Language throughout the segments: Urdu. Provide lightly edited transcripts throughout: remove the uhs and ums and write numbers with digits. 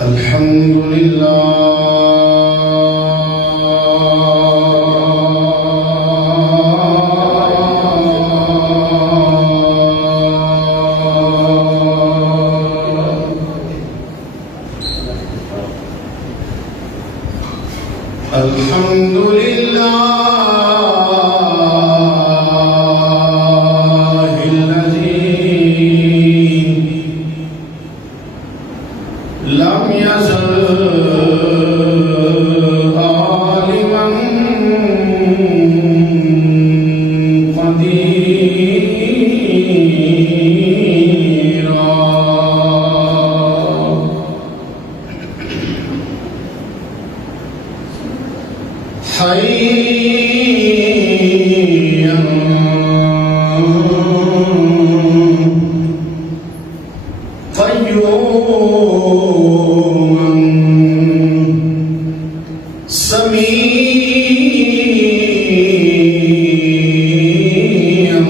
الحمد لله الحمد لله الذي لم يزل عالما قديرا حيا قيوما سميعا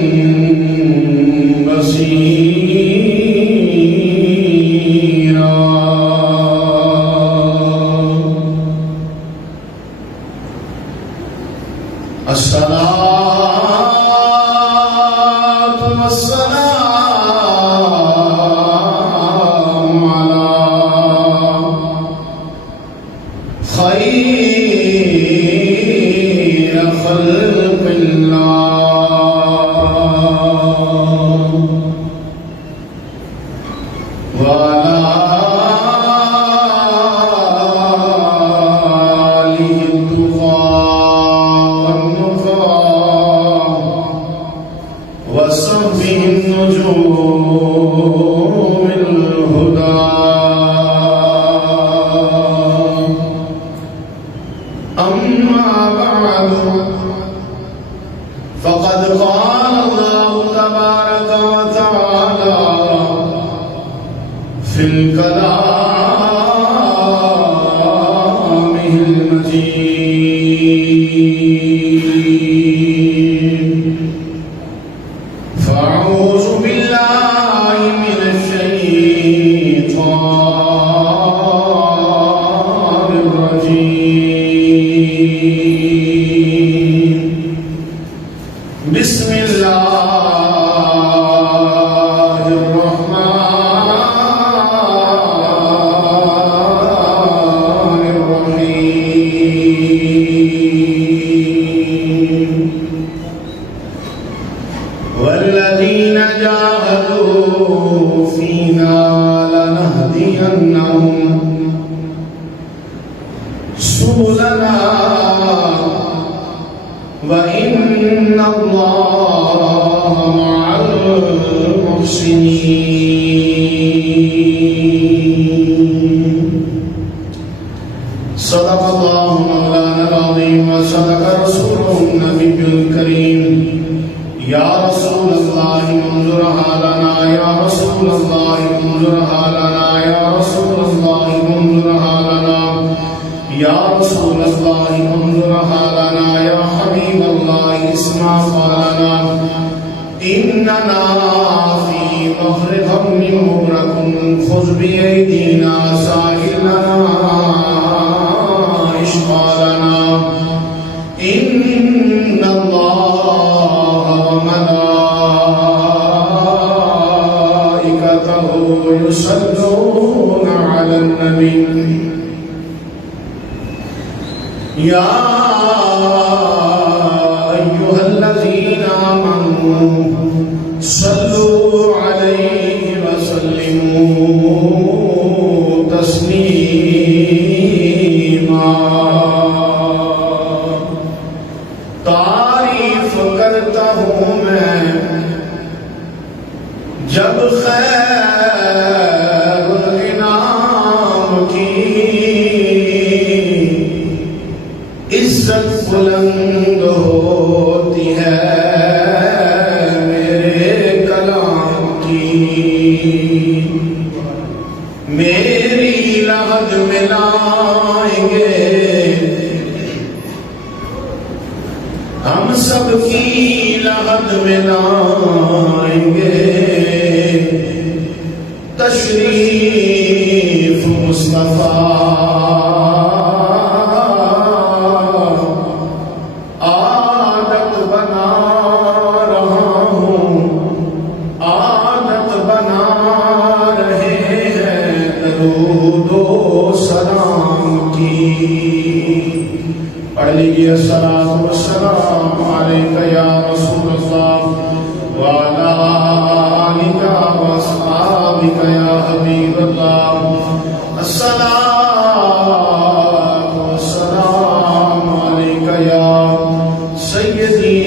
بصيرا الصلاة والسلام على خير خلق الله وعلى آله الطغاة وصحبه النجوم الهدى أما بعد فقد قال الله تبارك وتعالى في كلامه المجيد فأعوذ بالله من الشيطان الرجيم بسم الله الرحمن الرحيم والذين جاهدوا فينا لنهدينهم سبلنا وإن الله مع المحسنين صدق الله مولانا العظيم وصدق رسوله النبي الكريم يا رسول الله انظر حالنا يا رسول الله انظر حالنا يا رسول الله انظر حالنا يا رسول الله انظر حالنا يا حبيب الله اسمع قولنا إننا في بحر غم مغرق خذ بأيدينا ساحل لنا إشغالنا إن الله وملائكته يصلون على النبي يا أيها الذين آمنوا صلوا عليه وسلموا تسلیما تعریف کرتا ہوں میں جب خیر الانام کی عزت بلند ہوتی ہے میرے کلام کی میری لحد ملائیں گے ہم سب کی لحد ملائیں گے تشریف مصطفیٰ الصلاة والسلام عليك يا رسول الله وعلى آلك وأصحابك يا حبيب الله الصلاة والسلام عليك يا سيدي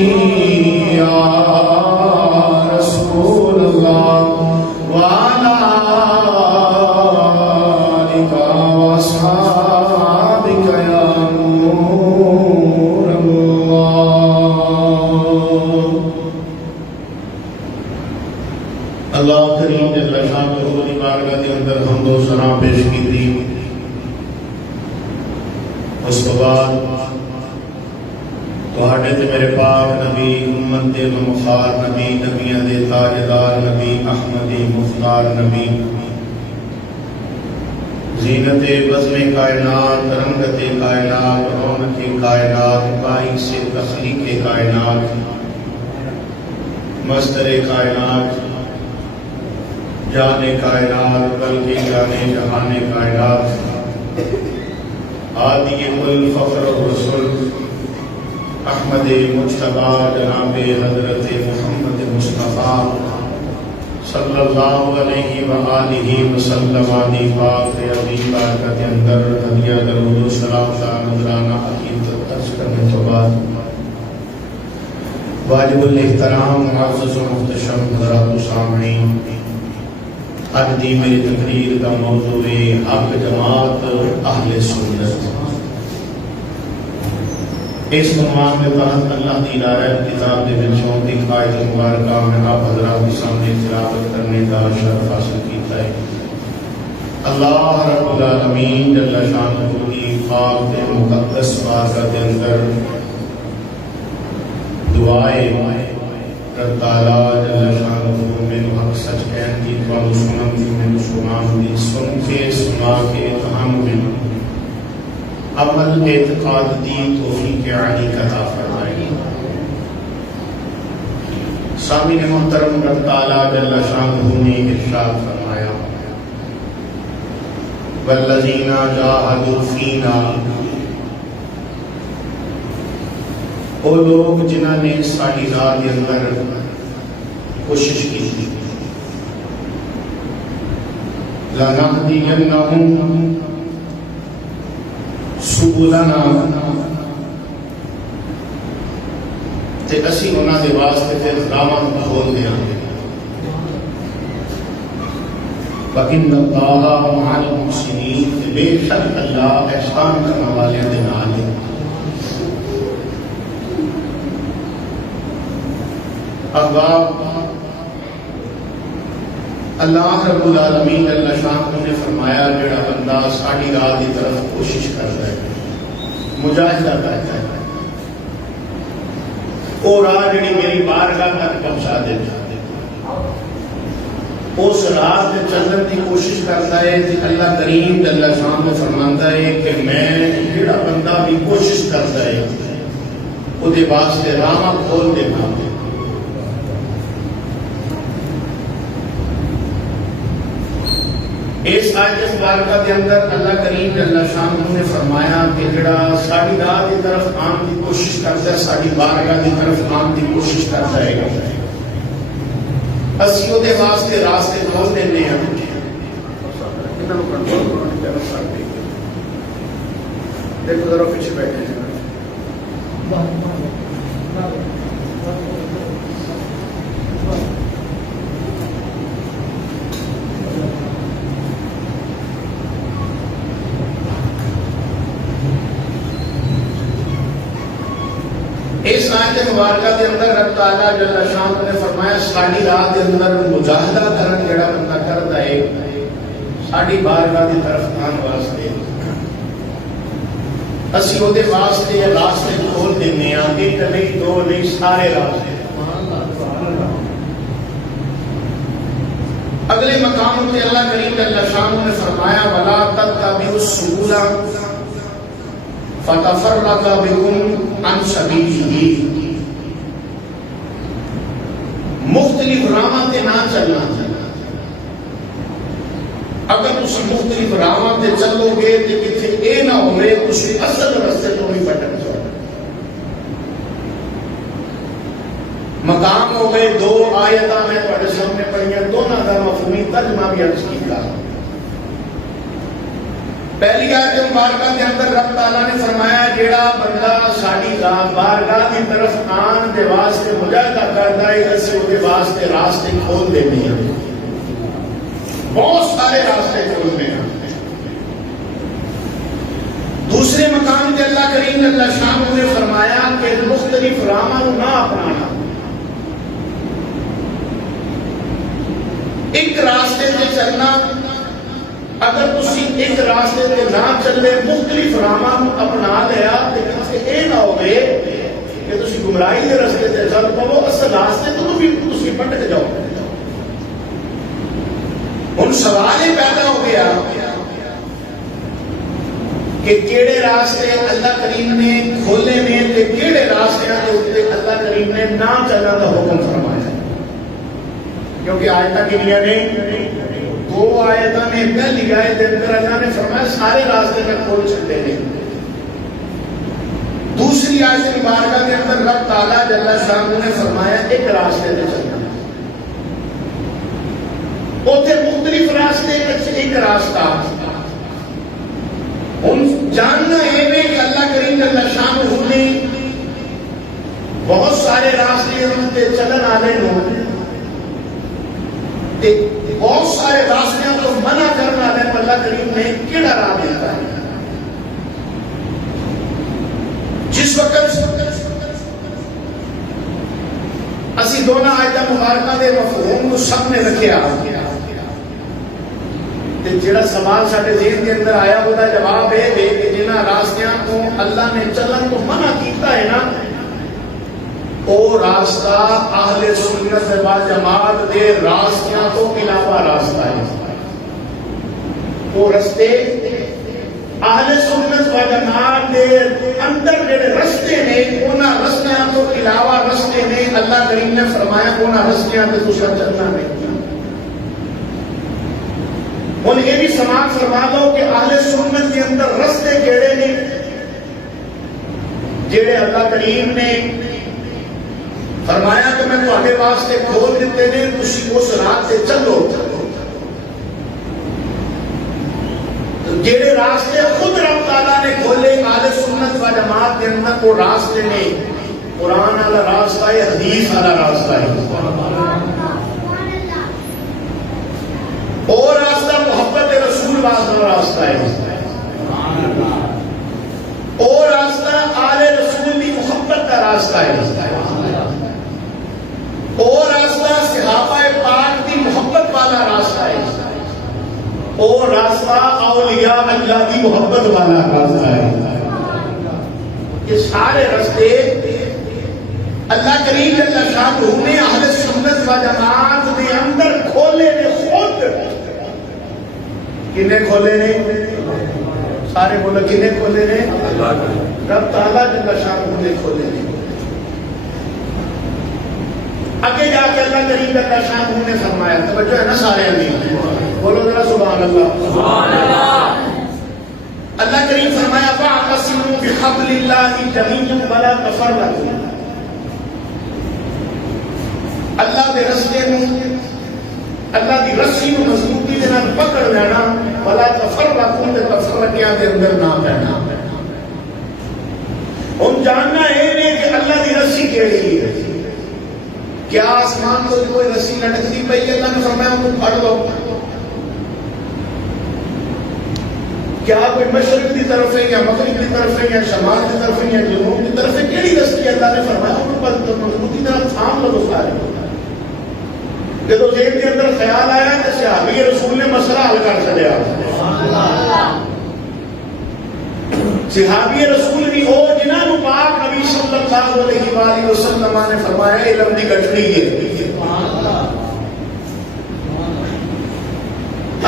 يا رسول الله وعلى آلك وأصحابك يا نور الله. اللہ کریم جل شانہ دی بارگاہ کے اندر حمد و ثنا پیش کی تھی. اس کے بعد تواڈے تے میرے پاک نبی امت دے مخار نبی نبیاں دے تاجدار نبی احمدی مختار نبی زینت بزم کائنات رنگت کائنات رونق کائنات باعث تخلیق کائنات مصدر کائنات جان کائنات بلکہ جانے جہان کائنات عادی کل فخر الرسول احمد مجتبی جناب حضرت محمد مصطفیٰ صلی اللہ علیہ وآلہ وسلم آدھی پاک ابھی بارکہ کے اندر ہدیہ درود و سلام کا نذرانہ عقیدت درج کرنے کے بعد واجب الاحترام معزز و محتشم حضرات و سامعین، آج دی میری تقریر کا موضوع ہے حق جماعت اہل سنت. اس عنوان کے تحت اللہ دی ہدایت کتاب کے وچوں دی آیت مبارکہ میں آپ حضرات کے سامنے تلاوت کرنے کا شرف حاصل کیتا ہے. اللہ رب العالمین جل شانہ کی پاک تے مقدس بارگاہ کے اندر دعائیں رب تعالیٰ جل شانہ میں حق سچ کہن کی تو سنن کی میں سنان دی سن کے سنا کے تہم میں عمل اعتقاد دی توفیق عالی کا عطا فرمائے. سامعین محترم، رب تعالیٰ جل شانہ نے ارشاد فرمایا والذین جاہدوا فینا، وہ لوگ جنہاں نے ساری راہ کے اندر کوشش کی تھی. لنہدینہم سبلنا، تے اسی انہاں دے واسطے پھر راواں کھول دیاں گے. وَإِنَّ اللَّهَ مَعَ الْمُحْسِنِينَ، بے شک اللہ احسان کرنے والے دے نال ہے. احباب، اللہ رب العالمین اللہ شان نے فرمایا جڑا بندہ ساڑی راہ کی طرف کوشش کرتا ہے، مجاہدہ کرتا ہے، وہ راہ جڑی میری بارگاہ تک پہنچا دیتا ہے، اس راہ سے چلنے کی کوشش کرتا ہے. اللہ کریم جل شان نے فرماتا ہے کہ میں جڑا بندہ بھی کوشش کرتا ہے وہ دے واسطے راہ کھول دینا. اس آیت مبارکہ کے اندر اللہ کریم جل شانہ نے فرمایا کہ جڑا ساڈی راہ کی طرف آن کی کوشش کرتا ہے، ساڈی بارگاہ کی طرف آن کی کوشش کرتا ہے، اسی وہ دے واسطے راستے کھول دینے ہیں. دیکھو ذرا پیچھے بیٹھے ہیں. اس آیت مبارکہ کے اندر رب تعالیٰ جل شانہ نے فرمایا ساڈی راہ کے اندر مجاہدہ کرن جڑا بندہ کرتا ہے ساڈی بارگاہ کی طرف آن واسطے اسی وہ دے واسطے راستے کھول دینے ہیں. ایک نہیں دو نہیں، سارے راستے. اگلے مقام پہ اللہ کریم جل شانہ نے فرمایا وَلَا تَتَّبِعُوا السُّبُلَ فَتَفَرَّقَ بِكُمْ عَنْ سَبِيلِهِ، مختلف راہاں تے نہ چلنا. اگر تسی مختلف راہاں تے چلو گے تے کتھے اے نہ ہوئے تسی اصل رستے تو نہیں بھٹک جاؤ. مقام ہو گئے دو آیتاں میں تھوڑے سامنے پڑھیاں، دونوں کا مفہومی ترجمہ بھی عرض کیا۔ پہلی آیت مبارکہ کے اندر رب تعالیٰ نے فرمایا جیڑا بندہ ساڈی بارگاہ کی طرف آن دے واسطے مجاہدہ کرتا ہے اسے وہ واسطے راستے کھول دینے ہیں، بہت سارے راستے کھولنے ہیں۔ دوسرے مقام کے اللہ کریم اللہ شان نے فرمایا کہ مختلف راہاں نہ اپنانا، ایک راستے سے چلنا، اگر تسی ایک راستے سے نہ چلے مختلف راہاں اپنا لیا تو یہ نہ ہوئے کہ تسی گمراہی کے راستے سے چل پو، اصل راستے تو بھی تسی پٹک جاؤ۔ ہن سوال یہ پیدا ہو گیا کہ کیڑے راستے اللہ کریم نے کھولے نے تے کیڑے راستے کے اللہ کریم نے نہ چلنے کا حکم فرمایا، کیونکہ آیتاں کنیاں نے دو آیتاں نے، پہلی آیت کے اندر اللہ نے فرمایا سارے راستے میں کھول چھڈے نے، دوسری آیت مبارکہ کے اندر رب تعالیٰ جل شانہ نے فرمایا ایک راستے سے چلنا، اوتھے مختلف راستے ایک راستہ۔ ہن جاننا یہ ہے کہ اللہ کریم جل شانہ نے بہت سارے راستے تے چلن والے لوگ، بہت سارے راستوں کو منع کرنے والے اللہ کریم نے کیڑا راہ دیتا ہے۔ جس وقت اسی دونوں آیتاں مبارکہ دے مفہوم کو سامنے رکھیا تے جڑا سوال ساڈے ذہن کے اندر آیا وہ جواب ہے کہ جنہاں راستوں کو اللہ نے چلن کو منع کیتا ہے نا، وہ راستہ اہل سنت و جماعت دے راستوں تو علاوہ راستہ ہے۔ وہ رستے اہل سنت و جماعت دے اندر جڑے رستے نے انہاں رستوں تو علاوہ رستے نے، اللہ کریم نے فرمایا انہاں رستوں تے تساں چلنا نہیں۔ ہن یہ بھی سماعت فرما لو کہ اہل سنت کے اندر رستے کیڑے نے جڑے اللہ کریم نے فرمایا کہ میں تواڈے واسطے کھول دیتے نے، تسی اس راہ سے چلو۔ جڑے راستے خود رب تعالیٰ نے کھولے اہل سنت و جماعت کے اندر وہ راستے نے، قرآن والا راستہ ہے، حدیث والا راستہ ہے، اور راستہ محبت رسول والا راستہ ہے، اور راستہ آل رسول کی محبت کا راستہ ہے، اور راستہ صحابہ پاک کی محبت والا راستہ ہے، اور راستہ اولیاء اللہ کی محبت والا راستہ ہے۔ یہ سارے راستے اللہ کریم جل شانہ نے اہل سنت و جماعت کے اندر کھولے نے، خود کنے کھولے نے؟ سارے بولو کنے کھولے نے؟ رب تعالیٰ جل شانہ نے کھولے نے۔ آگے جا کے اللہ کریم جل شانہ نے فرمایا، توجہ ہے نا سارے عزیز، بولو ذرا سبحان اللہ۔ سبحان اللہ۔ اللہ کریم فرمایا فاعتصموا بحبل اللہ جميعا ولا تفرقوا، اللہ دے رستے میں اللہ دی رسی نو مضبوطی دے نال پکڑ لینا، ولا تفرقوا تے تفرقیاں دے اندر نہ پینا۔ ہم جاننا ہے کہ اللہ دی رسی کیڑی ہے۔ کیا آسمان کو کوئی رسی لٹکتی پئی ہے؟ اللہ نے فرمایا ان کو پھڑ لو۔ کیا کوئی مشرق کی طرف ہے یا مغرب کی طرف ہے یا شمال کی طرف ہے یا جنوب کی طرف ہے؟ کیڑی رسی اللہ نے فرمایا ان کو مضبوطی طرح تھام لو سارے۔ جب ذہن کے اندر خیال آیا تو صحابی رسول نے مسئلہ حل کر چلیا۔ صحابی رسول بھی ہو جنہاں نو پاک نبی صلی اللہ علیہ وآلہ وسلم نے فرمایا علم دی گٹھڑی ہے۔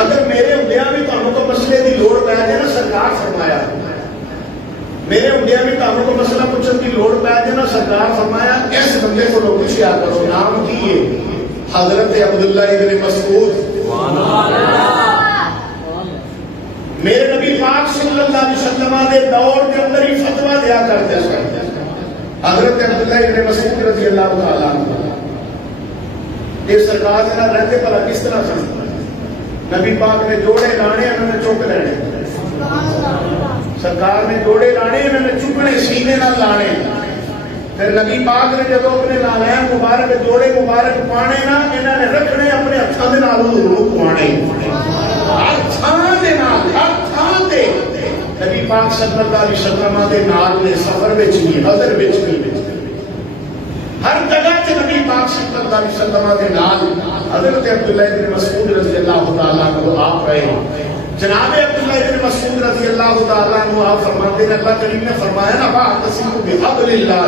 اگر میرے ہندیاں بھی تانوں کو مسئلے دی لوڑ پے جائے نا، سرکار فرمایا میرے ہندیاں بھی تانوں کو مسئلہ پوچھن دی لوڑ پے جائے نا، سرکار فرمایا اس بندے کو لوگ پوچھیا کرو، نام کی ہے؟ حضرت عبداللہ ابن مسعود۔ میرے نبی پاک صلی اللہ علیہ وسلم دے دور کے اندر ہی فتویٰ دیا کرتے ہیں حضرت عبداللہ ابن مسعود رضی اللہ تعالیٰ عنہ۔ یہ سرکار کے نال رہتے بھلا کس طرح سن؟ نبی پاک نے جوڑے لانے انہوں نے چک لینے، سرکار نے جوڑے لانے انہوں نے چکنے سینے نال لانے، پھر نبی پاک نے جب اپنے نالین مبارک جوڑے مبارک پانے نا انہوں نے رکھنے اپنے ہاتھوں کے نال حضور پوانے، ہر تھان دے نال، ہر تھان دے نبی پاک صلی اللہ علیہ وسلم دے نال نے سفر وچ بھی حضر وچ بھی ہر جگہ سے نبی پاک صلی اللہ علیہ وسلم کے نال حضرت عبداللہ بن مسعود رضی اللہ تعالیٰ عنہ آپ رہے، جناب عبداللہ بن مسعود رضی اللہ تعالیٰ عنہ آپ فرماتے ہیں اللہ کریم نے فرمایا نا واعتصموا بحبل اللہ،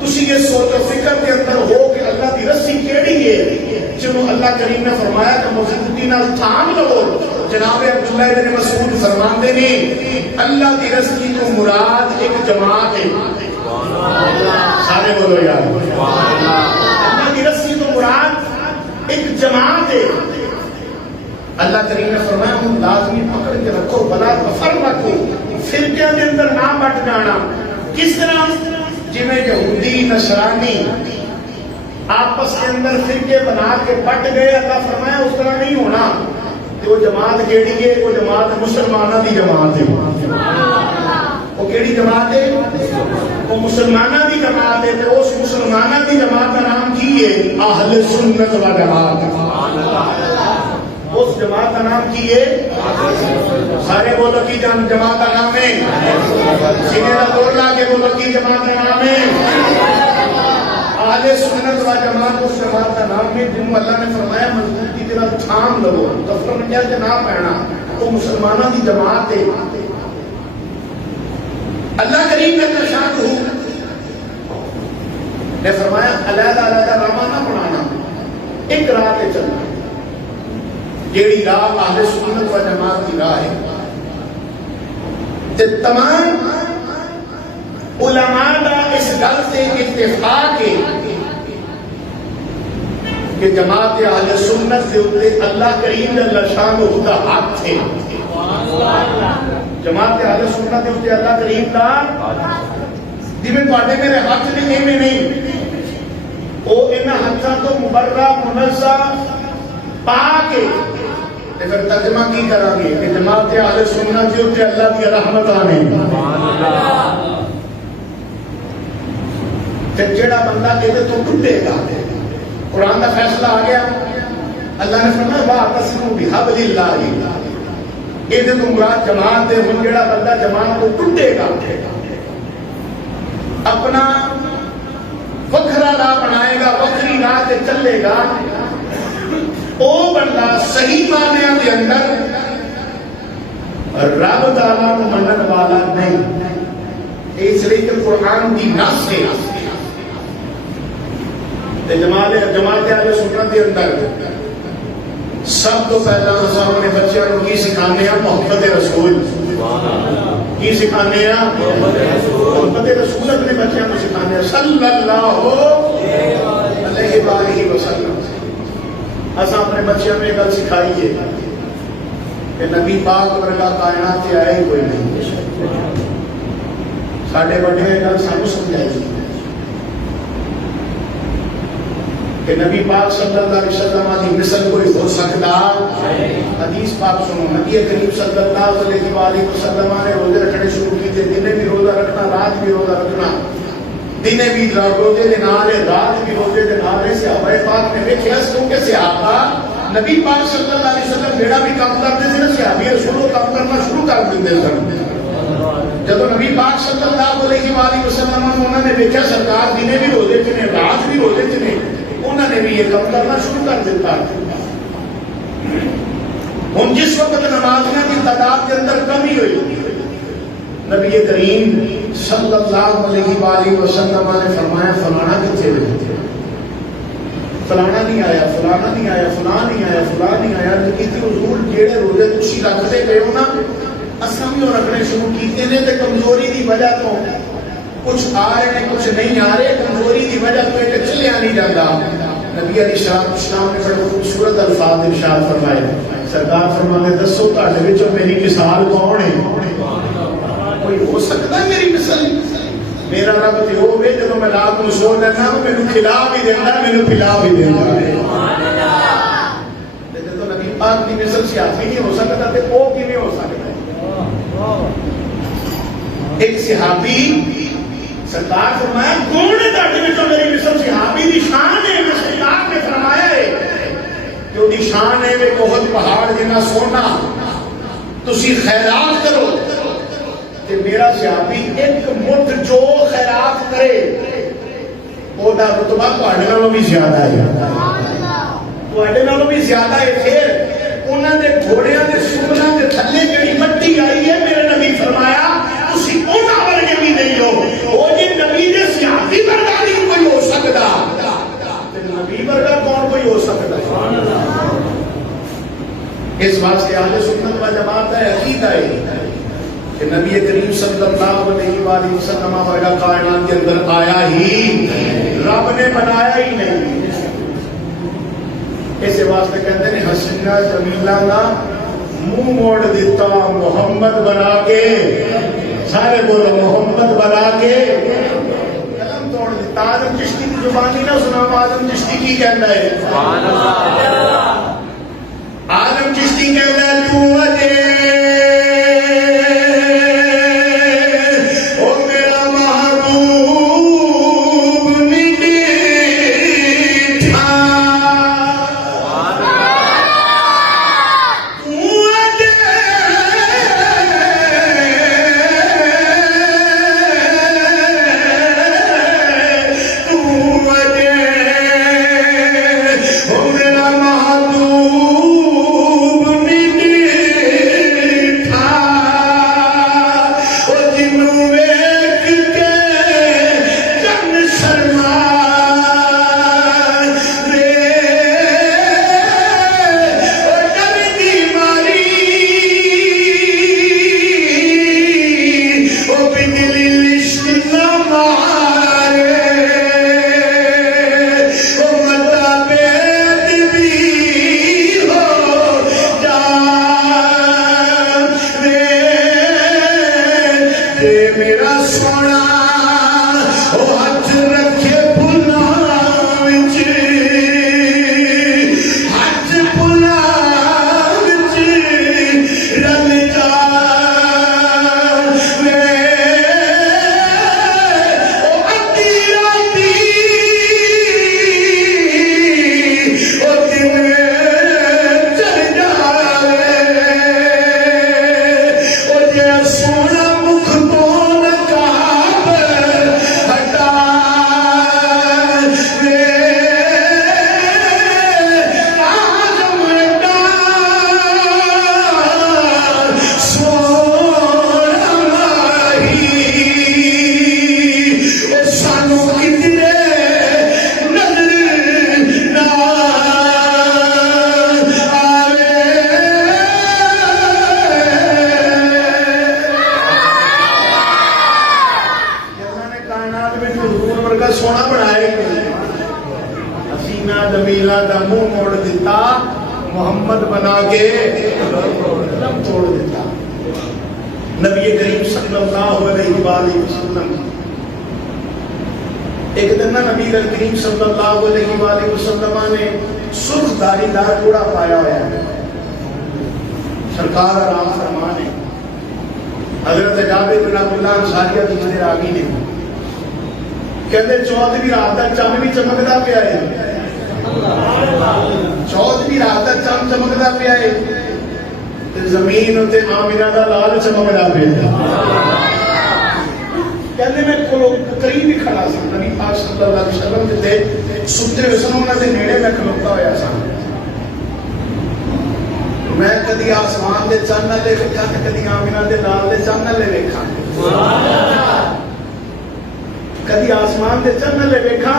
تسی یہ سوچ و فکر کے اندر ہو کہ اللہ دی رسی کیڑی ہے جنہوں اللہ کریم نے فرمایا کہ مضبوطی نال تھام لو۔ جناب عبداللہ بن مسعود فرماتے ہیں اللہ دی رسی کو مراد ایک جماعت ہے، سارے بولو یار اللہ کی رسی تو مراد ایک جماعت ہے۔ اللہ کریم نے فرمایا ہم لازمی پکڑ کے رکھو بلا تفرقو، فرقے کے اندر نہ بٹ جانا۔ کس طرح؟ جویں یہودی نصرانی آپس کے اندر فرقے بنا کے بٹ گئے، اللہ فرمایا اس طرح نہیں ہونا۔ وہ جماعت کیڑی ہے؟ وہ جماعت مسلمانوں کی جماعت ہے۔ وہ کیڑی جماعت ہے؟ وہ مسلمانوں کی جماعت ہے۔ تو اس مسلمانوں کی جماعت کا نام کی ہے؟ اہل سنت و جماعت۔ اس جماعت کا نام کی ہے؟ سارے بولو کی جماعت کا نام ہے؟ سینے کا زور لا کے بولو کی جماعت کا نام ہے؟ اہل سنت و جماعت اس جماعت کا نام ہے جن کو اللہ نے فرمایا مضبوطی کے ساتھ تھام لو، دفتر میں کیا کہ نہ پہنا، وہ مسلمانوں کی جماعت ہے۔ اللہ کریم نے شان نے فرمایا علیحدہ علیحدہ راہ نہ بنانا، ایک راہ پہ چلنا، جیڑی راہ اہل سنت و جماعت کی راہ ہے۔ تمام علماء کا اس گل سے اتفاق ہے کہ جماعت اہل سنت کے اوپر اللہ کریم جل شانہ کا حق ہے۔ جماعت اہل سنت کے اوپر اللہ کریم کا جویں تواڈے میرے ہاتھ نے ایویں نہیں، وہ انہاں ہاتھاں تو مبرہ منزہ پا کے پھر ترجمہ کی کریں گے کہ جماعت اہل سنت کے اوپر اللہ کی رحمت آنے۔ پھر جڑا بندہ یہ تو ٹوٹے گا، قرآن کا فیصلہ آ گیا، اللہ نے فرمایا واعتصموا بحبل اللہ، یہ تو مراد جماعت ہے۔ ہن جڑا بندہ جماعت کو ٹوٹے گا، اپنا وکھرا راہ بنائے گا، وکھری راہ تے چلے گا، او بندہ صحیح معنی کے اندر رب تعالیٰ کو منن والا نہیں۔ اس لیے کہ قرآن کی نص ہے۔ جماعت اہل سنت کے اندر سب تو پہلا ہم اپنے بچوں کو کی سکھانے ہیں؟ محبت رسول۔ کی سکھانے ہیں؟ محبت رسول اپنے بچوں کو سکھانے ہیں صلی اللہ علیہ وآلہ وسلم۔ اساں اپنے بچوں میں گل سکھائیے کہ نبی پاک ورگا کائنات سے آیا ہی کوئی نہیں۔ ساڈے بڑے گل سانو سمجھائی کہ نبی پاک صلی اللہ علیہ وسلم کی مثل کوئی ہو سکتا؟ حدیث پاک سنو، نبی کریم صلی اللہ علیہ وآلہ وسلم نے روزے رکھنے شروع کیتے، دنے بھی روزہ رکھنا، رات بھی روزہ رکھنا، دنے بھی روزے دے نال رات بھی روزے دے نال۔ صحابہ پاک نے دیکھا کیونکہ صحابہ نبی پاک صلی اللہ علیہ وسلم جڑا بھی کام کرتے تھے نا، صحابی رسول کام کرنا شروع کر دیندے سن۔ جب نبی پاک صلی اللہ علیہ وآلہ وسلم انہوں نے دیکھا سرکار دنے بھی روزے چ نے، رات بھی روزے چ نے، انہوں نے بھی یہ کام کرنا شروع کر دیتا۔ ہم جس وقت نمازیاں کی تعداد کے اندر کمی ہوئی، نبی کریم صلی اللہ علیہ وآلہ وسلم نے فرمایا فلانا کتنے ہوئے؟ فلانا نہیں آیا، فلانا نہیں آیا، فلاں نہیں آیا، فلاں نہیں آیا۔ کہ حضور جیڑے روزے تسی رکھتے پے ہو نا، اساں بھی رکھنے شروع کیتے نے، تے کمزوری دی وجہ تو کچھ آ رہے ہیں کچھ نہیں آ رہے، کمزوری دی وجہ تو ایک چلیا نہیں جاتا۔ نبی علیہ السلام نے بڑے خوبصورت الفاظ ارشاد فرمائے، سرکار فرماتے دسو تہاڈے وچوں میری مثال کون ہے؟ کوئی ہو سکتا ہے میری مثال؟ میرا رب تے ہوے جدوں میں رات نوں سو جانا مینوں کھلا بھی دیندا، مینوں پلا بھی دیندا۔ آدمی مصر صحابی نہیں ہو سکتا تو وہ کیویں ہو سکتا ہے؟ ایک صحابی سرکار فرمایا کون ہے تاکہ میں تو میری مصر صحابی دی شان ہے، میں سرکار نے فرمایا ہے کہ وہ دی شان ہے وہ بہت پہاڑ جنا سونا تسی خیرات کرو کہ میرا صحابی ایک مٹھ جو خیرات کرے وہ دا رتبہ تواڈے نالوں بھی زیادہ ہے، تواڈے نالوں بھی زیادہ ہے۔ پھر انہاں دے گھوڑیاں دے سوناں دے تھلے جڑی مٹی آئی ہے میرے نبی فرمایا تسی انہاں ورگے بھی نہیں ہو، وہ جی نبی دے صحابی ورگا نہیں کوئی ہو سکدا تے نبی ورگا کون کوئی ہو سکدا؟ سبحان اللہ۔ اس واسطے اہل سنت و جماعت ہے عقیدہ ہے کہ نبی کریم صلی اللہ علیہ وآلہ وسلم ورگا کائنات کے اندر آیا ہی رب نے بنایا ہی نہیں۔ اس واسطے کہتے ہیں حسینہ جمیلہ کا منہ موڑ دیتا محمد بنا کے، سارے بولو محمد بنا کے قلم توڑ دیتا۔ آدم چشتی کی زبانی نہ سنا، آدم چشتی کی کہنا ہے آدم چشتی کہنا ہے تو اجے محمد بنا کے قلم توڑ دیتا۔ نبی کریم صلی اللہ علیہ وآلہ وسلم ایک دن نبی کریم صلی اللہ علیہ وآلہ وسلم نے سرخ داری دار جوڑا پایا ہوا ہے۔ سرکار آرام فرمان ہے، حضرت جابر بن عبداللہ انصاری کی نظر آگی نے کہتے 14ویں رات کا چند بھی چمکتا پیا ہے، 14ویں رات کا چند چمکتا پیا ہے، زمین تے آمنہ دا لال چمکتا پیا ہے۔ کہتے میں قریب ہی کھڑا سا، نبی پاک صلی اللہ علیہ وسلم تے ستے ہوئے سن انہاں دے نیڑے میں کھلوتا ہوا سا۔ میں کدی آسمان دے چند لے ویکھا تے کدی آمنہ دے لال دے چند لے ویکھا، کدی آسمان دے چند لے ویکھا،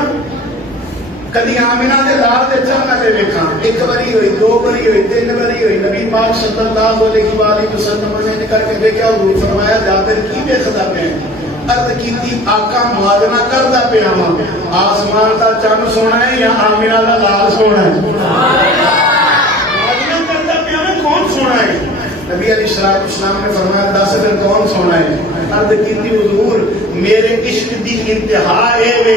کدی آمنہ دے لال دے چند لے ویکھا۔ ایک باری ہوئی، دو باری ہوئی، تین باری ہوئی، نبی پاک صلی اللہ علیہ وآلہ وسلم نے کر کے دیکھا، حضور فرمایا جابر کی ویکھدا پیا؟ عرض کیتی آقا موازنہ کردا پیا ہاں، آسمان دا چند سونا ہے یا آمنہ دا لال سونا ہے؟ موازنہ کردا پیا میں کون سونا ہے؟ نبی علیہ السلام نے فرمایا دس پھر کون سونا ہے؟ عرض کیتی حضور میرے عشق دی انتہا ہے کہ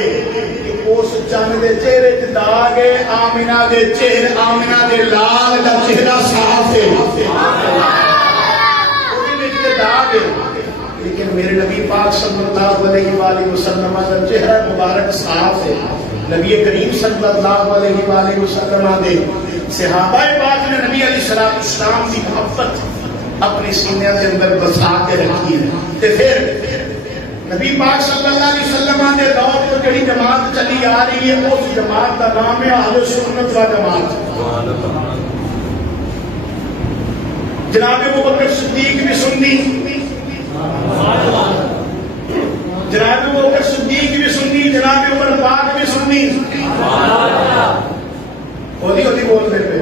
اس چند دے چہرے چ داغ ہے، آمنہ دے چہرے آمنہ دے لال دا چہرہ صاف ہے، داغ ہے، لیکن میرے نبی پاک صلی اللہ علیہ وآلہ وسلم کا چہرہ مبارک صاف ہے۔ نبی کریم صلی اللہ علیہ وآلہ وسلم دے صحابہ پاک نے نبی علیہ السلام کی محبت اپنی سینے کے اندر بسا کے رکھی ہے۔ تے پھر نبی پاک صلی اللہ علیہ وسلم دے دور تو جڑی جماعت چلی آ رہی ہے اس جماعت کا نام ہے اہل سنت و جماعت۔ جناب ابوبکر صدیق بھی سنی، جناب ابوبکر صدیق بھی سنی، جناب عمر پاک بھی سنی، ہوتی ہوتی بول رہے پہ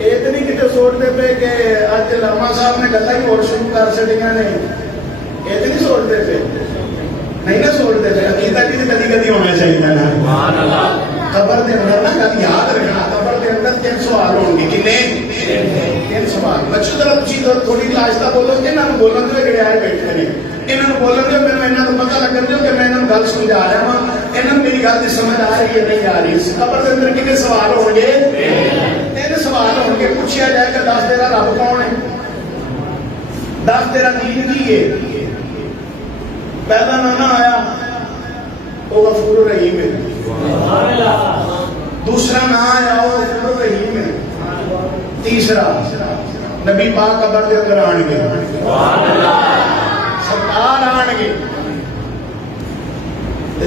یہ تو نہیں کتنے سوچتے پہ کہ اج لاما صاحب نے گلا ہی اور شروع کر چڑیا نے، یہ تو نہیں سوچتے پہ، نہیں نا سوچتے پہ، عقیدہ کی کدی کدی ہونا چاہیے نا۔ قبر کے اندر نا گل یاد رکھنا، قبر کے اندر 3 سوال ہوں گے، کنے 3 سوال۔ بچوں ذرا تھی تھوڑی جی آہستہ بولو، یہاں بولن دو جڑے آئے بیٹھے نے، یہاں بولن دو، میرے یہاں کو پتا لگن دو کہ میں یہاں گل سمجھا رہا ہوں، یہاں میری گل کی سمجھ آ رہی ہے نہیں آ رہی۔ قبر کے اندر کتنے سوال ہو گے؟ 3 سوال ہو گے۔ پوچھا جائے کہ 10 تیرا رب کون ہے، 10 تیرا دین کی ہے؟ پہلا نانا آیا وہ غفور الرحیم ہے، دوسرا نہ آیا وہ غفور الرحیم ہے، تیسرا نبی پاک قبر کے اندر آن گے، سرکار آن گے،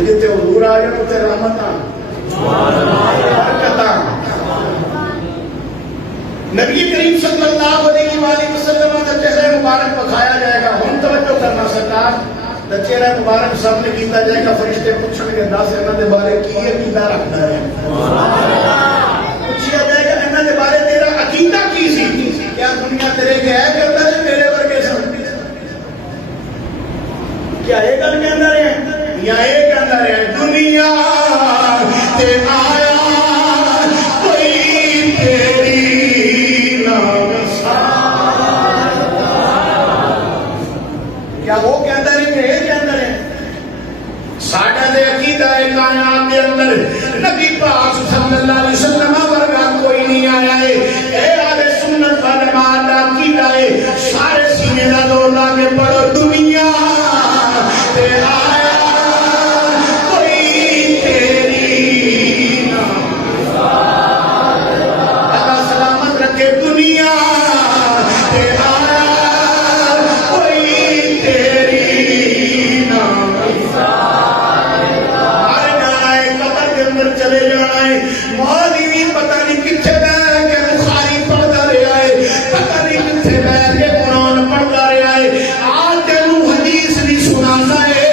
جتنے حضور آ جائے اتنے رحمت برکت۔ نبی کریم صلی اللہ علیہ وآلہ وسلم کا چہرہ مبارک بکھایا جائے گا۔ ہم توجہ کرنا سرکار، چہرہ مبارک سب نے کیتا جائے گا۔ فرشتے پوچھیں گے 10 انہوں کے بارے کی عقیدہ رکھتا ہے، پوچھا جائے گا انہوں کے بارے تیرا عقیدہ کی سی، کیا دنیا تیرے کے ہے کرتا ہے میرے ورگے سن، کیا یہ گل کے اندر ہے یا یہ کے اندر ہے دنیا تے آیا کوئی تیری نام سار، کیا وہ کے اندر ہے کہ یہ کے اندر ہے؟ ساڈا دے عقیدہ کائنات دے اندر نبی پاک صلی اللہ علیہ وسلم ورگا کوئی نہیں آیا ہے۔ اے اہل سنت و جماعت دا عقیدہ ہے، سارے سینے دا زور لا کے پڑھو، دنیا تے آیا کوئی تیری نام سار، اللہ سلامت رکھے، دنیا تے آیا کوئی تیری نام سار، ہر جانا ہے قبر کے اندر چلے جانا ہے۔ مولوی بھی پتہ نہیں کتنے بیٹھ کے بخاری پڑھتا رہا ہے، پتہ نہیں کتنے بیٹھ کے قرآن پڑھتا رہا ہے، آج تینوں حدیث نہیں سناتا ہے،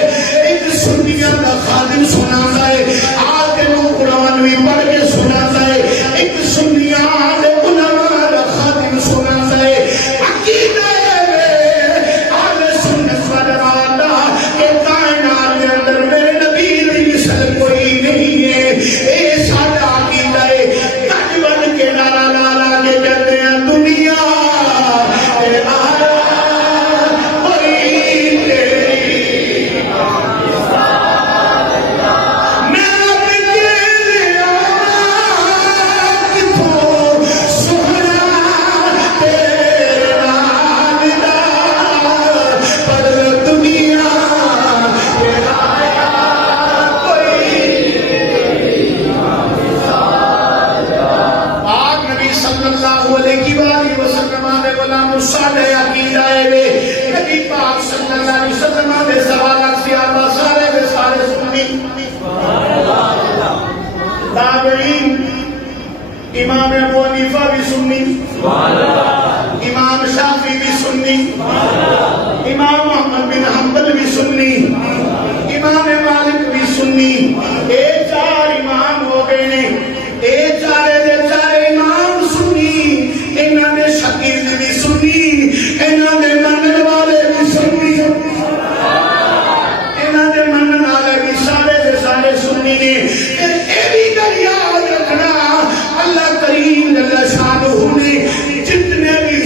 ایک سنیاں کا خادم سناتا ہے، آج تینوں قرآن بھی پڑھ کے سناتا ہے، ایک سنیاں دے علماء کا خادم سناتا ہے۔ عقیدہ ہے اہل سنت و جماعت کہ کائنات کے اندر میرے نبی کی مثل کوئی نہیں ہے، اے ساڈا عقیدہ ہے۔ گج بن کے نعرہ لا لا کے کہتے ہیں دنیا تے آیا کوئی تیری نام سار، میں رب کے لیا کتوں سہنا تیرے نام دا، پر دنیا تے آیا کوئی پاک نبی صلی اللہ علیہ وآلہ وسلم نے غلام صالح عقیدہ ہے نبی پاک صلی اللہ علیہ وسلم نے سوالات صحابہ سارے کے سارے سنی، تابعین، امام ابو حنیفہ بھی سنی، امام شافعی بھی سنی، امام احمد بن حنبل بھی سنی، امام مالک بھی سنی، اے 4 امام ہو گئے نے، اے چارے دے چارے امام سنی، انہاں نے شکیل بھی سنی، انہاں نے منن والے بھی سنی، انہاں نے منن والے بھی سارے دے سارے سنی نے۔ اے بھی گل یاد رکھنا، اللہ کریم جل شانہ نے جتنے بھی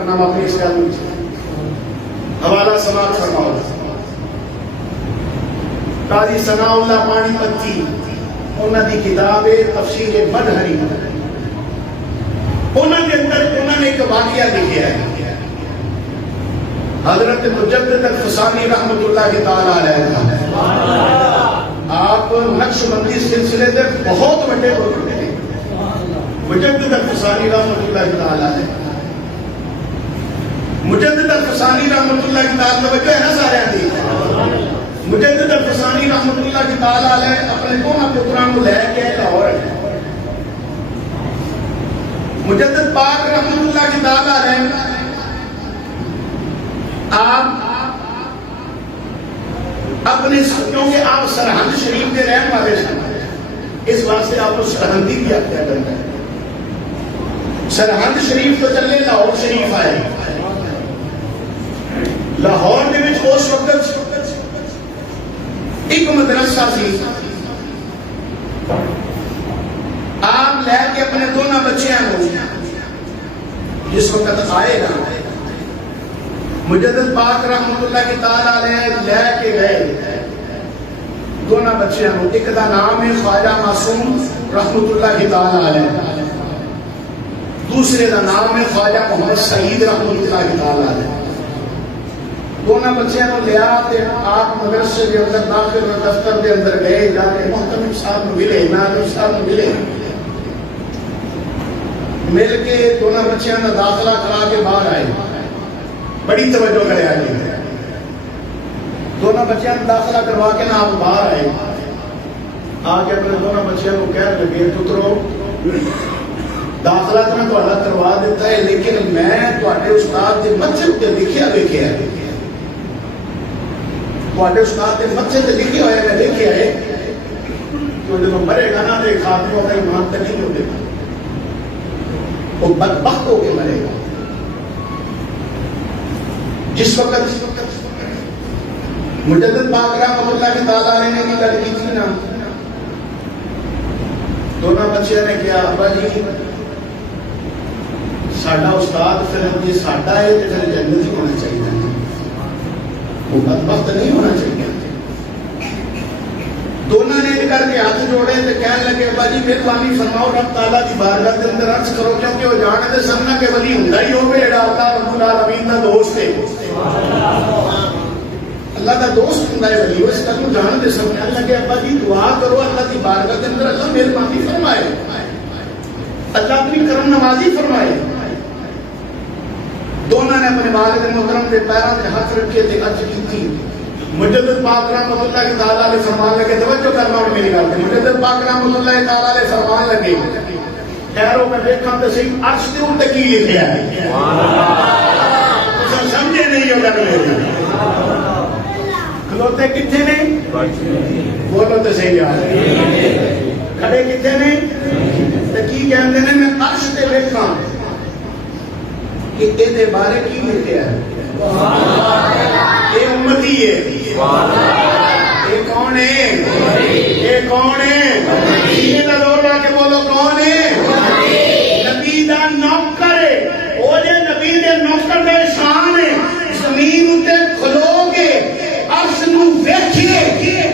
کارنامہ پیش کر دوں. حوالہ سماعت فرماؤ. قاضی ثناء اللہ پانی پتی انہوں کی کتاب ہے تفسیر مدہری. انہوں نے ایک واقعہ لکھا ہے. حضرت مجدد الفسانی رحمت اللہ تعالی علیہ کا آپ نقش بندی سلسلے دے بہت بڑے بزرگ تھے. مجدد الفسانی رحمت اللہ تعالی علیہ. مجدد الفسانی رحمت اللہ تعالی توجہ ہے نا سارے دی. مجدد الفسانی رحمت اللہ تعالی علیہ اپنے دونوں پتراں کو لے کے لاہور ہے. مجدد پاک رحمت اللہ تعالی علیہ آپ اپنے کیونکہ آپ سرحد شریف کے رہنے والے ہیں اس واسطے آپ کو سرحدی بھی آپ کیا کرتا ہے. سرحد شریف تو چلے لاہور شریف آئے. لاہور کے اس وقت ایک مدرسہ سی. آپ لے کے اپنے دونوں بچیاں کو جس وقت آئے گا مجدد پاک رحمت اللہ کی تعالی علیہ لے کے گئے دونوں بچیاں کو. ایک دا نام ہے خواجہ معصوم رحمت اللہ کی تعالی علیہ. دوسرے دا نام ہے خواجہ محمد سعید رحمت اللہ کی تعالی علیہ. دونوں بچیاں کو لیا تے آپ مدرسے کے اندر داخل ہوئے. دفتر کے اندر گئے جا کے محتمم صاحب کو ملے ناظم صاحب کو ملے. مل کے دونوں بچیاں کا داخلہ کرا کے باہر آئے. بڑی توجہ کرے آگے. دونوں بچیاں کا داخلہ کروا کے نا آپ باہر آئے. آ کے اپنے دونوں بچیاں کو کہنے لگے پترو داخلہ تو میں تھوڑا کروا دیتا ہے لیکن میں تھوڑے استاد کے متھے تے لکھیا ویکھیا ہے. تھوڑے استاد کے متھے تے لکھیا ہوا میں دیکھیا ہے کہ جب مرے گا نا تو خاتمہ کا ایمان تے نہیں ہوتے گا. وہ بدبخت ہو کے مرے گا. جس وقت مجدد پاک رحمت اللہ کی تعالی علیہ نے گل کی تھی نا دونوں بچیاں نے کیا ابا جی ساڈا استاد پھر جی ساڈا ہے تو پھر جنت ہی ہونا چاہیے. وہ بدبخت نہیں ہونا چاہیے. دونوں نے کر کے ہاتھ جوڑے تو کہنے لگے ابا جی مہربانی فرماؤ رب تعالیٰ کی بارگاہ کے اندر عرض کرو کیونکہ وہ جانتے سامنا کہ ولی ہوندا ہی ہوگا جڑا اللہ رب العالمین دا دوست ہے. اللہ کا دوست ہوندا ہے ولی. اس کا تو جانتے سب کہنے لگے ابا جی دعا کرو اللہ کی بارگاہ کے اندر اللہ مہربانی فرمائے اللہ اپنی کرم نوازی فرمائے. دونوں نے اپنے والد محترم کے پیروں پہ ہاتھ رکھے تھے عرض کی تھی. مجدد پاک رحمت اللہ کی تعالی علیہ فرمان لگے توجہ کرنا اور میری بات ہے. مجدد پاک رحمت اللہ کی تعالی علیہ فرمان لگے خیروں میں دیکھا تو صحیح عرش کے اوپر کی لکھا ہے. سمجھے نہیں ہو گا کھلوتے کتنے نے بولو تو صحیح یاد ہے. کھڑے کتنے نے تو کی کہتے ہیں میں عرش تے دیکھا کہ یہ بارے کی لکھا ہے. یہ امتی ہے. یہ کون ہے؟ یہ کون ہے؟ یہ دور لا کے بولو کون ہے؟ نبی دا نوکر ہے. وہ جو نبی دے نوکر دے شان ہے. زمین اتے کھلو گے عرش نو ویکھیے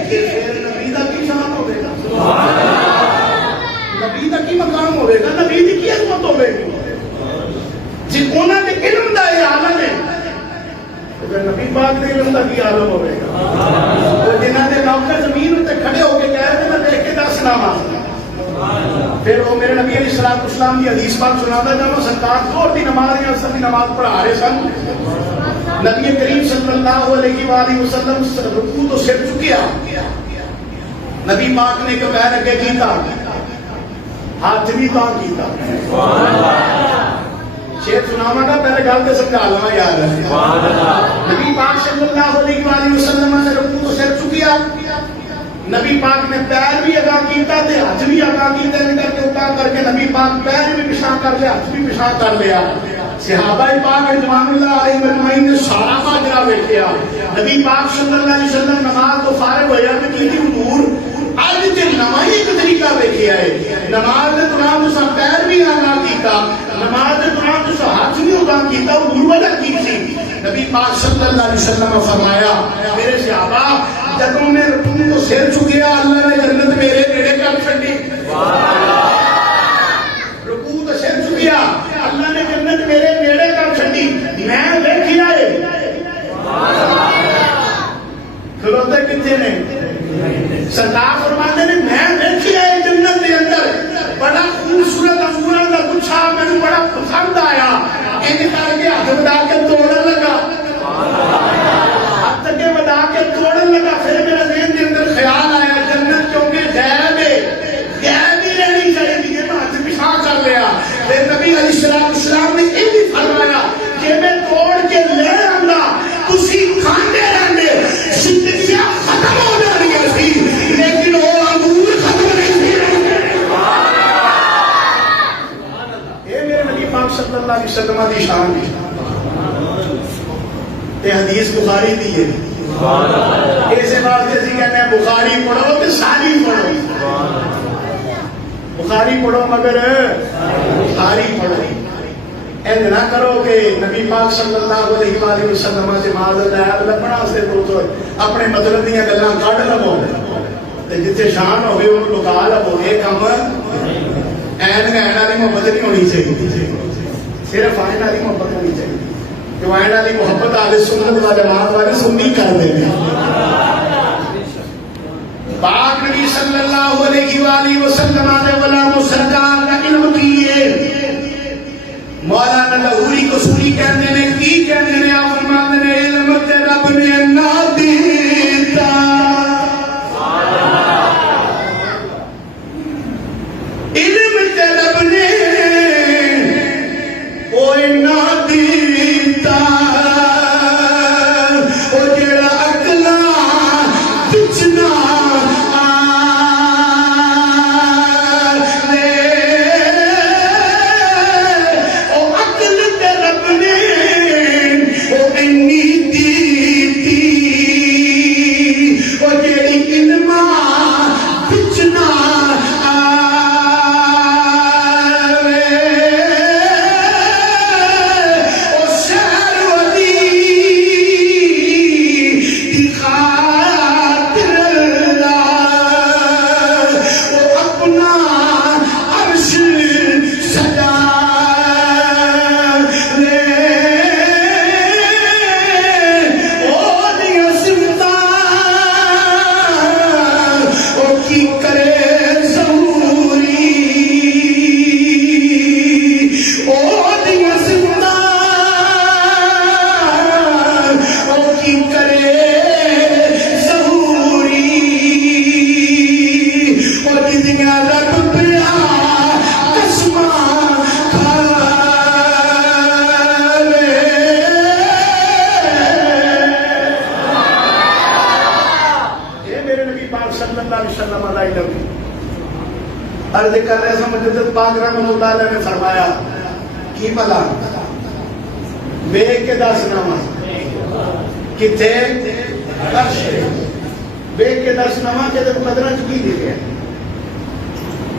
پھر نبی دا کی شان ہوے گا. نبی دا کی مقام ہوے گا. نبی دی کی عظمت ہوے گی. جی انہوں نے علم دا یہ عالم ہے نبی پاک دے علم دا کی عالم ہوے گا. جنہاں دے نوکر زمین تے کھڑے ہو کے کہہ رہے تھے میں دیکھ کے دسنا وا. پھر وہ میرے نبی علیہ الصلوۃ والسلام کی حدیث پاک سناتا جب سرکار ظہر دی نماز یا عصر دی نماز پڑھا رہے سن. نبی کریم صلی اللہ علیہ وآلہ وسلم رکوع تو سر چکیا. نبی پاک نے کہ پیر اگے کیتا ہاتھ بھی تاں کیتا. شیر سناواں گا پہلے گل تے سمجھا لواں یار. نبی پاک صلی اللہ علیہ وآلہ وسلم نے رکوع تو سر چکیا. نبی پاک نے پیر بھی اگا کیتا تے ہاتھ بھی اگا کیتا. کر کے اٹھا کر کے نبی پاک پیر بھی پیشاں کر لیا ہاتھ بھی پیشاں کر لیا. صحابہ پاک رضوان اللہ علیہ مجمعین نے سارا ماجرا ویکھیا. نبی پاک صلی اللہ علیہ وسلم نماز تو فارغ ہویا تے کیتی حضور اج تے نواں ایک طریقہ ویکھیا ہے. نماز دے دوران تساں پیر بھی اگا کیتا. نماز دے دوران تساں ہاتھ بھی اگا کیتا. حضور وجہ کی تھی؟ نبی پاک صلی اللہ علیہ وسلم نے فرمایا میرے صحابہ جب میں رکوع تو سر چکیا اللہ نے جنت میرے نیڑے کر چھڈی. رکوع تو سر چکیا اللہ نے جنت میرے نیڑے کر چھڈی. میں دیکھی آئے کھلوتے کتنے نے سرکار فرماتے نے میں دیکھی آئے جنت کے اندر بڑا خوبصورت انگوراں دا گچھا مینوں بڑا پسند آیا. ان کر کے ہاتھ بڑھا کے توڑن لگا ہاتھ کے بڑھا کے توڑن لگا. پھر میرے ذہن کے اندر خیال آیا جنت کیونکہ غیب ہے غیب ہی رہنی چاہیے. میں ہاتھ پچھا کر لیا. پھر نبی علیہ السلام نے یہ بھی فرمایا کہ میں توڑ کے لے آؤں گا تسی کھاندے رہندے زندگیاں ختم ہو جانیاں سی لیکن وہ انگور ختم نہیں تھی. یہ میرے نبی پاک صلی اللہ علیہ وسلم کی شان ہے. تے حدیث بخاری دی ہے. اسے واسطے اسی کہتے ہیں بخاری پڑھو تے ساری پڑھو. بخاری پڑھو مگر ساری پڑھو. این نہ کرو کہ نبی پاک صلی اللہ علیہ وآلہ وسلم سے معاذ اللہ لبنا سے تو اپنے مطلب دیاں گلاں کڈ لو تے جتھے شان ہوے اونوں لگا لو. یہ کام این کہنا دی محبت نہیں ہونی چاہیے. صرف آئین والی محبت ہونی چاہیے. جو آئین والی محبت اہل سنت و جماعت والے سنی کر دیں گے. پاک نبی صلی اللہ علیہ وآلہ وسلم نے غلام سرکار کا علم کیے. مولانا لاہوری قصوری کہتے ہیں کی کہتے ہیں آپ فرماتے ہیں علم تے رب نے نہ دیتا علم تے رب نے اوے نہ دیتا او جڑا اکلا بچنا عرض کر رہے ہیں مجدد پاک رحمۃ اللہ علیہ نے فرمایا کی بلا بیگ کے دس نامہ کتھے عرش بیگ کے دس نامہ کے دن قدرہ چکی دی گئے.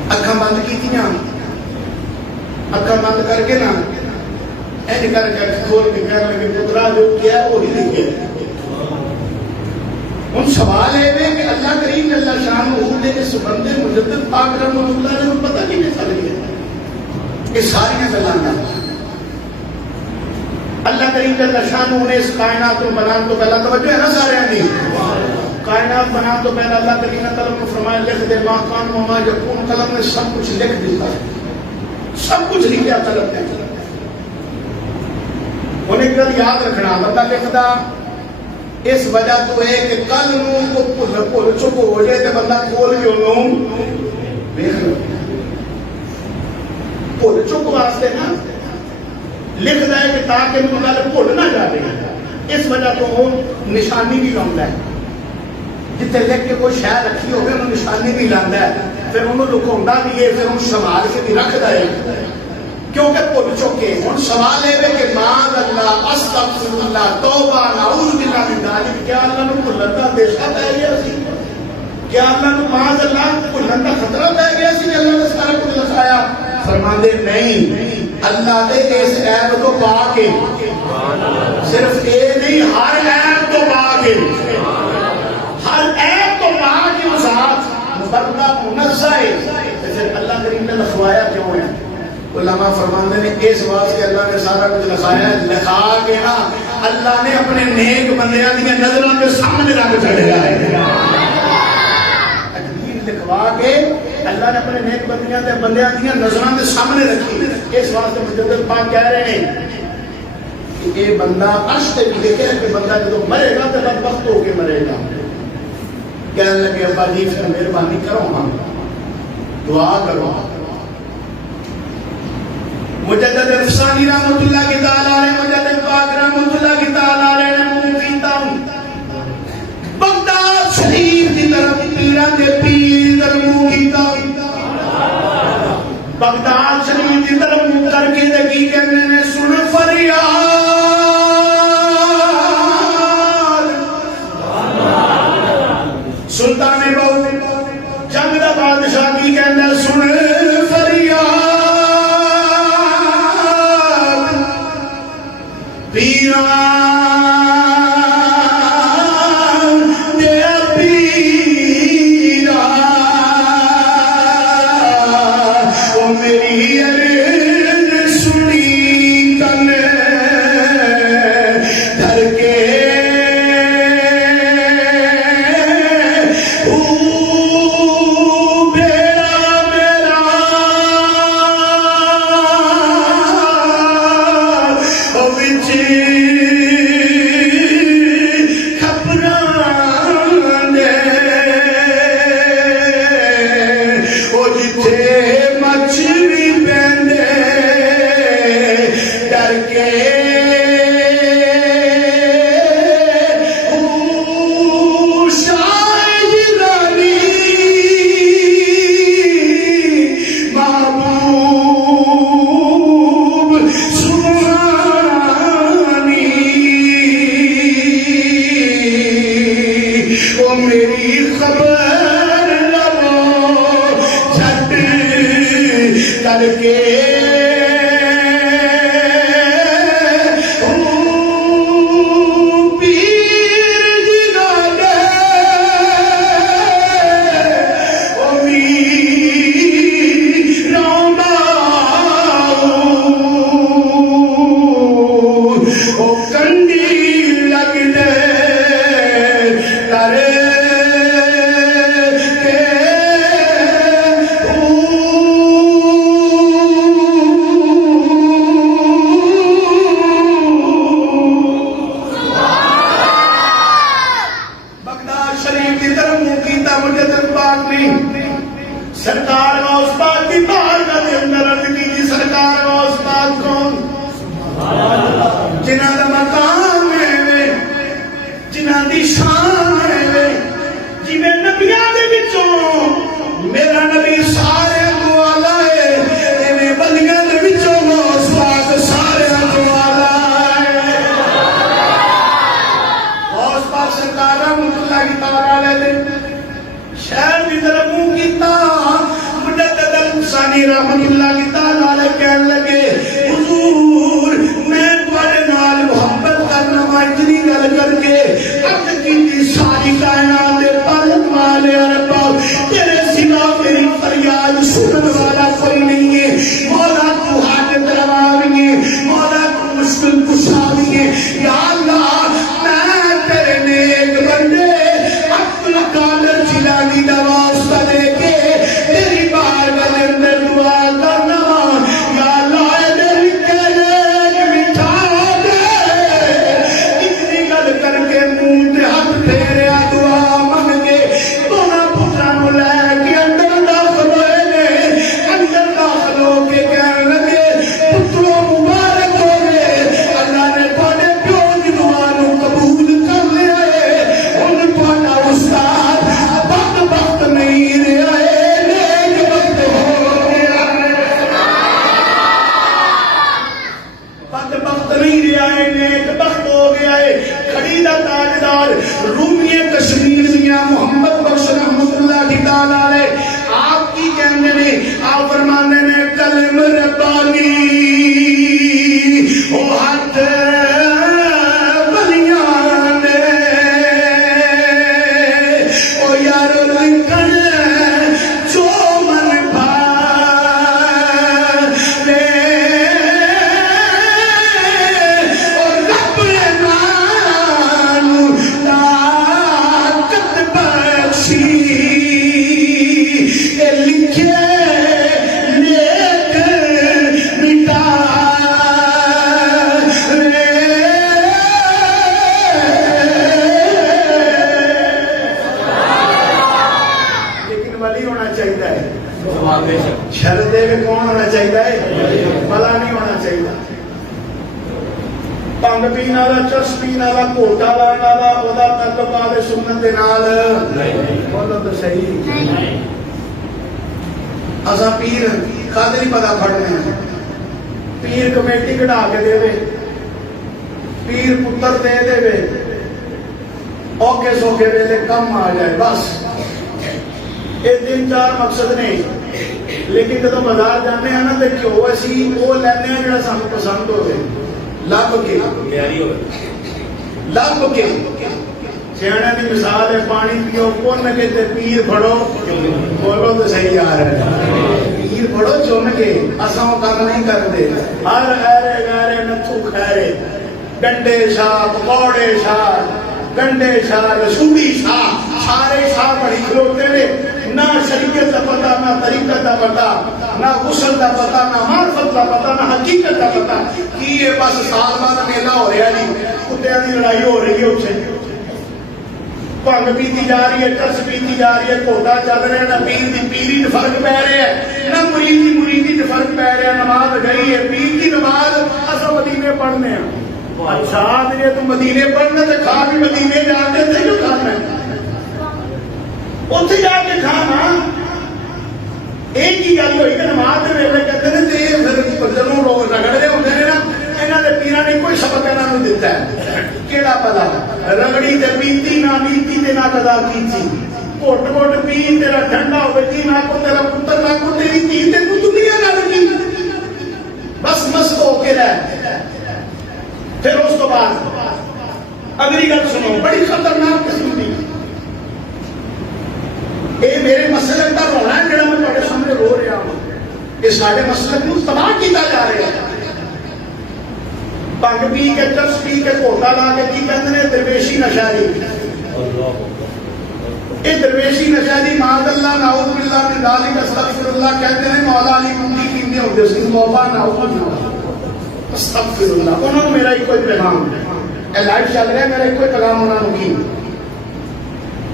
اکھاں بند کی تھی اکھاں بند کر کے نا این کر کے کھول کے کہنے لگے پترا جو کیا ہے وہی لکھ گئے. ان سوال ہے کہ اللہ کریم اللہ شان نے اس بندے مجدد پاک رحمۃ اللہ نے پتہ نہیں چل گیا کہ ساری گلاں اللہ کریم اللہ شان نے اس کائنات کو بنانے تو پہلا توجہ ہے نا سارے نہیں کائنات بنانے تو پہلا اللہ کریم نے قلم کو فرمایا لکھ دے ما کان و ما یکون. قلم نے سب کچھ لکھ دیا سب کچھ لکھا قلم نے. انہیں گل یاد رکھنا بندہ لکھدا اس وجہ تو ہے کہ کل نوں کو بھول چپ ہو جائے تو بندہ کھول کے انہوں دیکھ لو. بھول چپ واسطے نا لکھدا ہے کہ تاکہ انہوں گل بھول نہ جائے. اس وجہ تو وہ نشانی بھی لاؤں ہے جتنے لکھ کے کوئی شہ رکھی ہوگی انہوں نشانی بھی لاؤں ہے. پھر انہوں لکھاؤں بھی ہے پھر انہوں سنبھال کے بھی رکھدا ہے کیونکہ بھول چکے. ہن سوال ہے کہ معاذ اللہ استغفر اللہ توبہ نعوذ باللہ من ذالک. کیا اللہ نو بھولن دا اندیشہ پہ گیا سی؟ کیا اللہ نو معاذ اللہ بھولن دا خطرہ پہ گیا سی کہ اللہ نے سارا کچھ لکھایا؟ فرماندے نہیں اللہ دے اس عیب کو پا کے صرف یہ نہیں، ہر عیب تو پاک ہے، ہر عیب تو پاک ہی ذات بندہ منزہ ہے۔ پھر اللہ کریم نے لکھوایا کیوں ہے؟ علماء فرماتے ہیں اس واسطے اللہ نے سارا کچھ لکھایا، لکھا کے نا اللہ نے اپنے نیک بندیاں دی نظروں کے سامنے رکھ چڑھیا ہے۔ تقدیر لکھوا کے اللہ نے اپنے نیک بندیاں دی نظروں کے سامنے رکھی۔ اس واسطے مجدد پاک کہہ رہے ہیں کہ یہ بندہ عرش تے بھی دیکھے کہ بندہ جب مرے گا تو بدبخت ہو کے مرے گا۔ کہنے لگے ابا جی پھر مہربانی کرو، ہم دعا کرو۔ مجدد افسانی رحمت اللہ کی تعالی علیہ، مجدد پاک رحمت اللہ کی تعالی علیہ نے منہ کیتا بغداد شریف کی طرف پیران کے پیر در منہ کیتا، بغداد شریف کی طرف منہ کر کے دکی کہنے نے سن فریاد سلطان بہو جنگ دا بادشاہ کی کہنے سن فریاد پیران دیا پیران او میری عرض سنی کن دھر کے سرکار غوث پاک کی بارگاہ کے اندر عرض کی سرکار غوث پاک کون؟ جنہاں دا مقام ہے، جنہاں دی شان ہے، جی میں نبیاں دے وچوں میرا نبی سارے تو آلہ ہے، میں بندیاں دے وچوں غوث پاک سارے تو آلہ ہے۔ غوث پاک سرکار رحمت اللہ کی تعالی علیہ شہر کی طرف منہ کیتا، مجدد افسانی رحمت اللہ کی تعالی علیہ کہنے لگے حضور میں تمہارے نال محبت کرنا اتنی گل کر کے اب کی ساری کائنات دے پالن والے ربا تیرے سوا میری فریاد سنن والا کوئی نہیں ہے، مولا تو حاجت رواوی ہے، مولا تو مشکل کشاوی ہے، یا اللہ میں تیرے نیک بندے عبد القادر جیلانی دا واسطہ دے کے تیری بارگاہ دے اندر دعا کرنا، یا اللہ میری کہنے مٹھا دے، اتنی گل کر کے منہ تے ہاتھ پھیریا دعا منگ کے دونوں پتراں لے کے اندر داخل ہوئے نے، اندر داخل ہو کے کہنے لگے پتروں مبارک ہو گئے، اللہ نے تھوڑے پیو کی دعا نو قبول کر لیا ہے، ان تھوڑا استاد بدبخت نہیں رہا ہے، نیک بخت ہو گیا ہے، بدبخت نہیں رہا ہے، نیک بخت ہو گیا ہے۔ کھڑی دا تاجدار رومی کشمیر دیا محمد بخش رحمت اللہ کی تعالی علیہ آپ کی کہنے نے آپ فرمانے نے کلم ربانی او ہاتھ دے کون ہونا چاہیے؟ بلا نہیں ہونا چاہیے. بھنگ پینے والا، چرس پینے والا، گھوٹا لانے والا، وہ تعلق آل سنت دے نال بولو تو صحیح. اساں پیر کد نہیں پتا پڑھنے ہیں. پیر کمیٹی کٹا کے دے، پیر پتر دے دے، اوکے سوکھے ویلے کم آ جائے بس. یہ 3-4 مقصد نہیں. لیکن جب بازار جانے ہیں نا تو کیوں اسی وہ لینے ہیں جڑا سانو پسند ہوئے، لب کے لب کے. سیانے کی مثال ہے، پانی پیو پن کے تے پیر پھڑو. بولو تو صحیح آ رہا ہے. پیر پھڑو چن کے. اساں وہ کام نہیں کرتے. ہر ایرے گیرے نتھو خیرے، ڈنڈے شاہ، پکوڑے شاہ، گنڈے شاہ، رسوڑی شاہ، سارے شاہ بڑی کھلوتے نے. نہ شریعت کا پتہ، نہ طریقت کا پتہ، نہ غسل کا پتہ، نہ معرفت کا پتہ، نہ حقیقت کا پتہ. کی یہ بس سال بعد میلہ ہو رہا جی، کتےاں دی لڑائی ہو رہی ہے اتنے. بھنگ پیتی جا رہی ہے، چرس پیتی جا رہی ہے، گھوٹا چل رہا ہے. نہ پیر دی پیری تے فرق پی رہا ہے، نہ مرید دی مریدی تے فرق پی رہا ہے. نماز گئی ہے، پیر کی نماز اساں مدینے پڑھنے ہیں. اچھا آدمی تو مدینے پڑھنا تو کھا بھی مدینے جاتے تھے جو کھانا ہے اتنے جا کے کھانا. ایک ہی گل ہوئی کہ نماز کے ویلے کہتے ہیں تو یہ پھر جدوں لوگ رگڑتے ہوتے ہیں نا، یہاں کے پیروں نے کوئی سبق یہاں دیتا ہے. کہڑا پتا رگڑی تے پیتی نہ نیتی تے نہ قضا کیتی. گھٹ گھٹ پی تیرا ٹھنڈا ہو گئی نہ کو تیرا پتر نہ کو تیری تھی تے تو دنیا نہ لگی بس مست ہو کے رہ. پھر اس تو بعد اگلی گل سنو، بڑی خطرناک قسم کی. یہ میرے مسلک کا رونا ہے جڑا میں تھوڑے سامنے رو رہا ہوں. یہ سارے مسلک کو تباہ کیا جا رہا ہے. بھنگ پی کے، چرس پی کے، گھوٹا لا کے کی کہتے ہیں درویشی نشاری. یہ درویشی نشاری معاذ اللہ نعوذ باللہ من ذالک استغفر اللہ کہتے ہیں. مولا علی منڈی پیندے ہوتے سی توبہ نعوذ باللہ استغفر اللہ. انہوں نے میرا کوئی پیغام ہے، لائف چل رہا ہے، میرا کوئی پیغام انہوں نے کی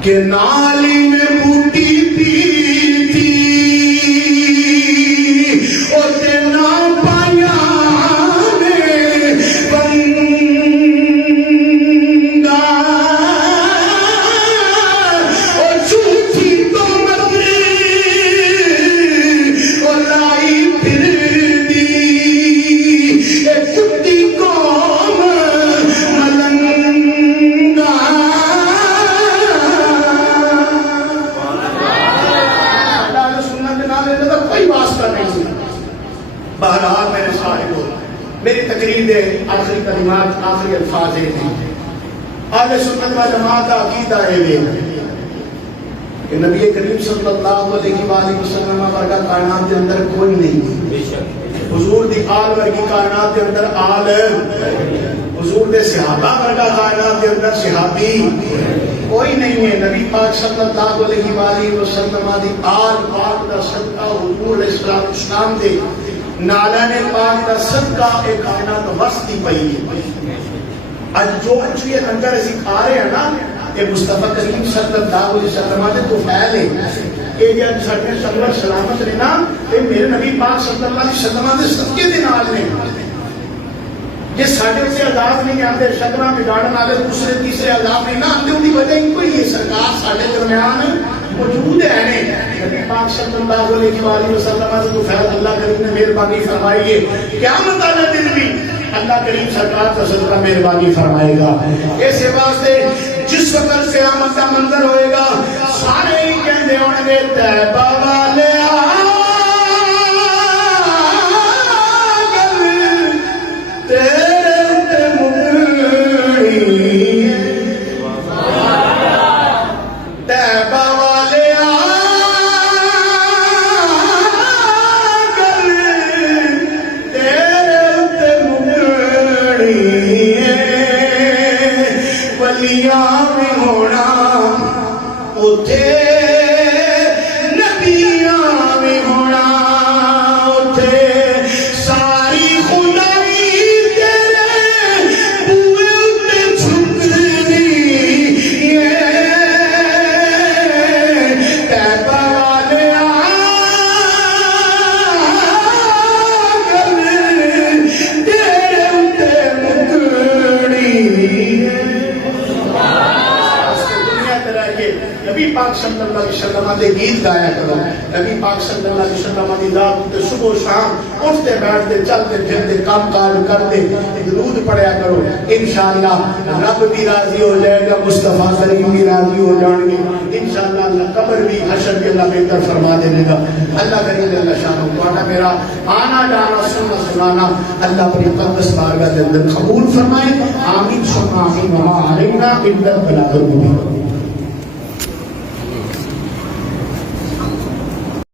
کہ نالی میں بوٹی پی تھی اوتے نہ پایا نے بنگا اور جھوٹی تو مدری اور لائی پھر دی ایک کتی قوم ملنگا. بہرحال میرے صاحب میری تقریر دے آخری کلمات، آخری الفاظ ہیں. اہل سنت و جماعت کا عقیدہ ہے کہ نبی کریم صلی اللہ علیہ وآلہ وسلم ورگا کائنات کے اندر کوئی نہیں. حضور دی آل ورگی کائنات کے اندر آل، حضور دے صحابہ ورگا کائنات کے اندر صحابی کوئی نہیں ہے. نبی پاک صلی اللہ علیہ وآلہ وسلم دی آل پاک دا صدقہ حضور علیہ السلام دے نالان پاک دا صدقہ ایک کائنات وسطی پئی ہے. اج جو کچھ یہ اندر اسی کھا رہے ہیں نا، یہ مصطفیٰ کریم صلی اللہ علیہ وسلم دے تو پھیل ہے. یہ جب سارے سرور سلامت نے نا، یہ میرے نبی پاک صلی اللہ علیہ وسلم دے صدقے دے نال نے. یہ سارے سے عذاب نہیں آتے، شکرہ بگاڑن والے دوسرے تیسرے عذاب نہیں آتے. ان کی وجہ ان کو یہ سرکار سارے درمیان موجود ہے. نبی پاک صلی اللہ علیہ وآلہ وسلم تو فیض اللہ کریم نے مہربانی فرمائی ہے. قیامت والے دن بھی اللہ کریم سرکار کا صدقہ مہربانی فرمائے گا. اس واسطے جس وقت قیامت کا منظر ہوئے گا سارے ہی کہتے ہوں گے طیبہ والے صلی اللہ علیہ وسلم دے گیت گایا کرو. نبی پاک صلی اللہ علیہ وسلم دی ذات تے صبح و شام اٹھتے بیٹھتے چلتے پھرتے کام کاج کرتے درود پڑھیا کرو. انشاءاللہ رب بھی راضی ہو جائے گا, مصطفیٰ کریم بھی راضی ہو جائیں گے انشاءاللہ. اللہ قبر بھی حشر بھی اللہ بہتر فرما دے گا. اللہ کریم اللہ شان تھوڑا میرا آنا جانا سننا سنانا اللہ اپنی مقدس بارگاہ کے اندر قبول فرمائے. آمین ثم آمین. وما علینا الا البلاغ المبین.